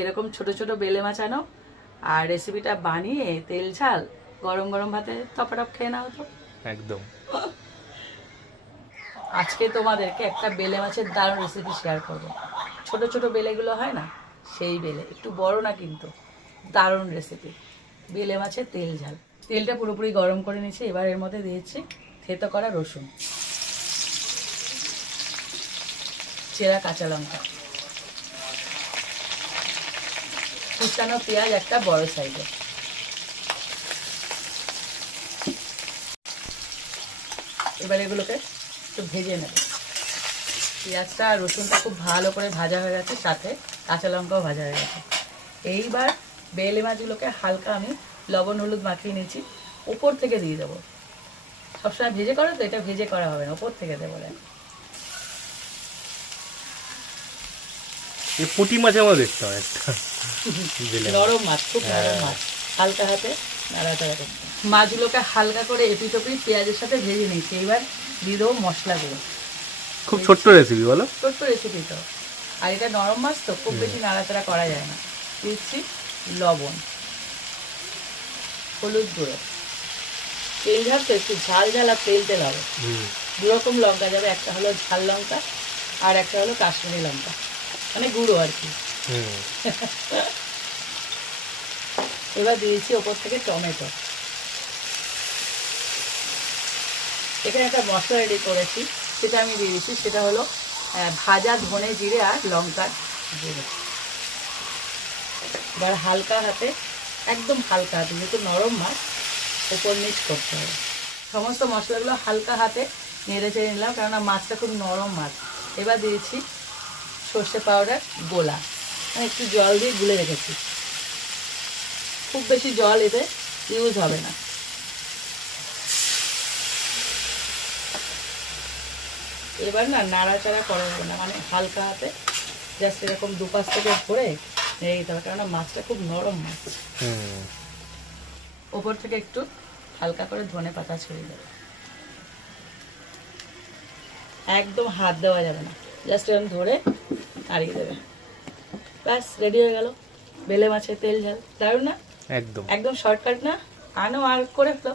এরকম ছোট ছোট বেলে মাছ আনো আর রেসিপিটা বানিয়ে তেল ঝাল গরম গরম ভাতে টপাটপ খেয়ে নাও তো একদম। আজকে তোমাদেরকে একটা বেলে মাছের দারুণ রেসিপি শেয়ার করব। ছোট ছোট বেলেগুলো হয় না, সেই বেলে, একটু বড় না কিন্তু, দারুণ রেসিপি। বেলে মাছের তেল ঝাল। তেলটা পুরোপুরি গরম করে নিয়েছি। এবার এর মধ্যে দিয়েছি থেতো করা রসুন, চেরা কাঁচা লঙ্কা, কুচানো পেঁয়াজ একটা বড় সাইজে। এবার এগুলোকে একটু ভেজে নেব। পেঁয়াজটা আর রসুনটা খুব ভালো করে ভাজা হয়ে গেছে, সাথে কাঁচা লঙ্কাও ভাজা হয়ে গেছে। এইবার বেলে মাছগুলোকে হালকা আমি লবণ হলুদ মাখিয়ে নিয়েছি, উপর থেকে দিয়ে দেবো। সবসময় ভেজে করো তো, এটা ভেজে করা হবে না, উপর থেকে দেবো। এই পুঁটি মাছের মতো দেখতে হয় একটা। নরম মাছ, খুব নরম মাছ। হালকা হাতে নাড়াচাড়া করতে মাছগুলোকে হালকা করে এপিট ওপিট পেঁয়াজের সাথে ভেজে নিয়েছি। এবার দিয়ে দেবো মশলাগুলো। খুব ছোট্ট রেসিপি বলো। ছোট্ট রেসিপি তো, আর এটা নরম মাছ তো খুব বেশি নাড়াচাড়া করা যায় না। দিচ্ছি লবণ, হলুদ গুঁড়ো। তেল ঝাল তো, একটু ঝাল ঝাল আর তেল তেল হবে। দুরকম লঙ্কা যাবে, একটা হলো ঝাল লঙ্কা আর একটা হলো কাশ্মীরি লঙ্কা, মানে গুঁড়ো আর কি। এবার দিয়েছি ওপর থেকে টমেটো। এখানে একটা মশলা রেডি করেছি, সেটা আমি দিয়ে দিচ্ছি। সেটা হলো ভাজা ধনে জিরে আর লঙ্কার জিরে। এবার হালকা হাতে, একদম হালকা হাতে, যেহেতু নরম মাছ, ওপর নিচ করতে হবে। সমস্ত মশলাগুলো হালকা হাতে নেড়ে চেড়ে নিলাম, কেননা মাছটা খুব নরম মাছ। এবার দিয়েছি সর্ষে পাউডার গোলা, মানে একটু জল দিয়ে গুলে রেখেছি। খুব বেশি জল এতে ইউজ হবে না। এবার না নাড়াচাড়া করা হবে না, মানে হালকা হাতে জাস্ট এরকম দুপাশ থেকে ধরে নেড়ে দিতে হবে, কেননা মাছটা খুব নরম মাছ। ওপর থেকে একটু হালকা করে ধনে পাতা ছড়িয়ে দেবে। একদম হাত দেওয়া যাবে না, জাস্ট এরকম ধরে নাড়িয়ে দেবে। ব্যাস রেডি হয়ে গেল বেলে মাছের তেল ঝাল। দারুণ না? একদম একদম শর্টকাট না? আনো আর করে ফেলো।